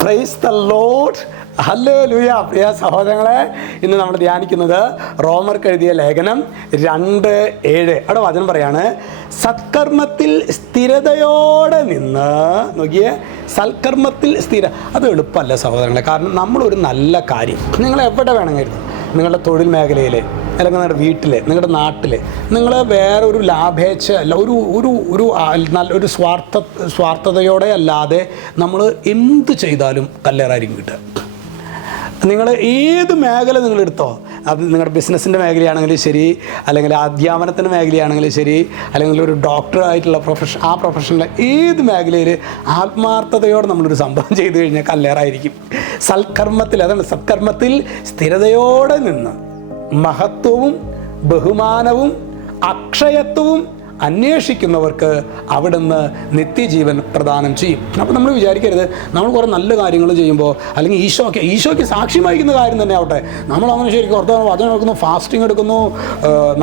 Praise the Lord. Hallelujah. പ്രിയ സഹോദരങ്ങളെ, ഇന്ന് നമ്മൾ ധ്യാനിക്കുന്നത് റോമർക്ക് എഴുതിയ ലേഖനം 2:7. അവിടെ വചനം പറയാണ്, സത്കർമ്മത്തിൽ സ്ഥിരതയോടെ നിന്ന്. നോക്കിയേ, സൽക്കർമ്മത്തിൽ അത് എളുപ്പമല്ല സഹോദരങ്ങളെ. കാരണം നമ്മളൊരു നല്ല കാര്യം നിങ്ങൾ എവിടെ വേണമെങ്കിൽ, നിങ്ങളുടെ തൊഴിൽ മേഖലയിൽ, അല്ലെങ്കിൽ നിങ്ങളുടെ വീട്ടിൽ, നിങ്ങളുടെ നാട്ടിൽ, നിങ്ങൾ വേറെ ഒരു ലാഭേച്ഛ ഒരു ഒരു ഒരു നല്ലൊരു സ്വാർത്ഥതയോടെ അല്ലാതെ നമ്മൾ എന്ത് ചെയ്താലും കല്ലേറായിരിക്കും കിട്ടുക. നിങ്ങൾ ഏത് മേഖല നിങ്ങളെടുത്തോ, അത് നിങ്ങളുടെ ബിസിനസ്സിൻ്റെ മേഖലയാണെങ്കിലും ശരി, അല്ലെങ്കിൽ അധ്യാപനത്തിൻ്റെ മേഖലയാണെങ്കിലും ശരി, അല്ലെങ്കിൽ ഒരു ഡോക്ടറായിട്ടുള്ള ആ പ്രൊഫഷനിലെ ഏത് മേഖലയിൽ ആത്മാർത്ഥതയോടെ നമ്മളൊരു സംഭവം ചെയ്തു കഴിഞ്ഞാൽ കല്ലേറായിരിക്കും. അതാണ് സത്കർമ്മത്തിൽ സ്ഥിരതയോടെ നിന്ന് മഹത്വവും ബഹുമാനവും അക്ഷയത്വവും അന്വേഷിക്കുന്നവർക്ക് അവിടുന്ന് നിത്യജീവൻ പ്രദാനം ചെയ്യും. അപ്പോൾ നമ്മൾ വിചാരിക്കരുത്, നമ്മൾ കുറേ നല്ല കാര്യങ്ങൾ ചെയ്യുമ്പോൾ, അല്ലെങ്കിൽ ഈശോയ്ക്ക് സാക്ഷ്യം വഹിക്കുന്ന കാര്യം തന്നെ ആവട്ടെ, നമ്മളങ്ങനെ ശരിക്കും ഓർത്ത് വചനം എടുക്കുന്നു, ഫാസ്റ്റിംഗ് എടുക്കുന്നു,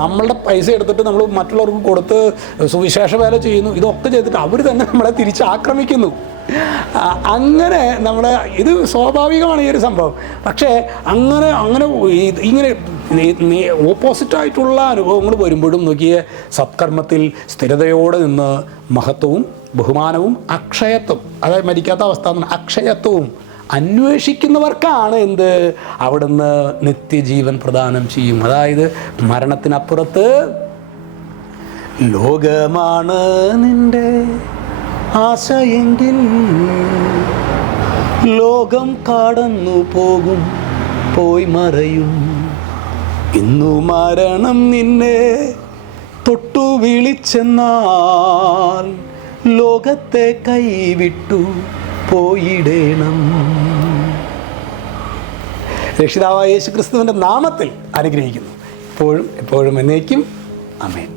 നമ്മളുടെ പൈസ എടുത്തിട്ട് നമ്മൾ മറ്റുള്ളവർക്ക് കൊടുത്ത് സുവിശേഷ വേല ചെയ്യുന്നു, ഇതൊക്കെ ചെയ്തിട്ട് അവർ തന്നെ നമ്മളെ തിരിച്ച് ആക്രമിക്കുന്നു. അങ്ങനെ ഇത് സ്വാഭാവികമാണ് ഈ ഒരു സംഭവം. പക്ഷേ ഇങ്ങനെ ഓപ്പോസിറ്റായിട്ടുള്ള അനുഭവങ്ങൾ വരുമ്പോഴും നോക്കിയ സത്കർമ്മത്തിൽ സ്ഥിരതയോടെ നിന്ന് മഹത്വവും ബഹുമാനവും അക്ഷയത്വം, അതായത് മരിക്കാത്ത അവസ്ഥ, അക്ഷയത്വവും അന്വേഷിക്കുന്നവർക്കാണ് അവിടുന്ന് നിത്യജീവൻ പ്രദാനം ചെയ്യും. അതായത് മരണത്തിനപ്പുറത്ത് ലോകമാണ് നിന്റെ ആശയെങ്കിൽ ലോകം കടന്നു പോകും, പോയി മറയും. ഇന്നു മരണം നിന്നെ തൊട്ടു വിളിച്ചെന്നാൽ ലോകത്തെ കൈവിട്ടു പോയിടേണം. രക്ഷിതാവായ യേശുക്രിസ്തുവിൻ്റെ നാമത്തിൽ അനുഗ്രഹിക്കുന്നു. എപ്പോഴും എന്നേക്കും. ആമേൻ.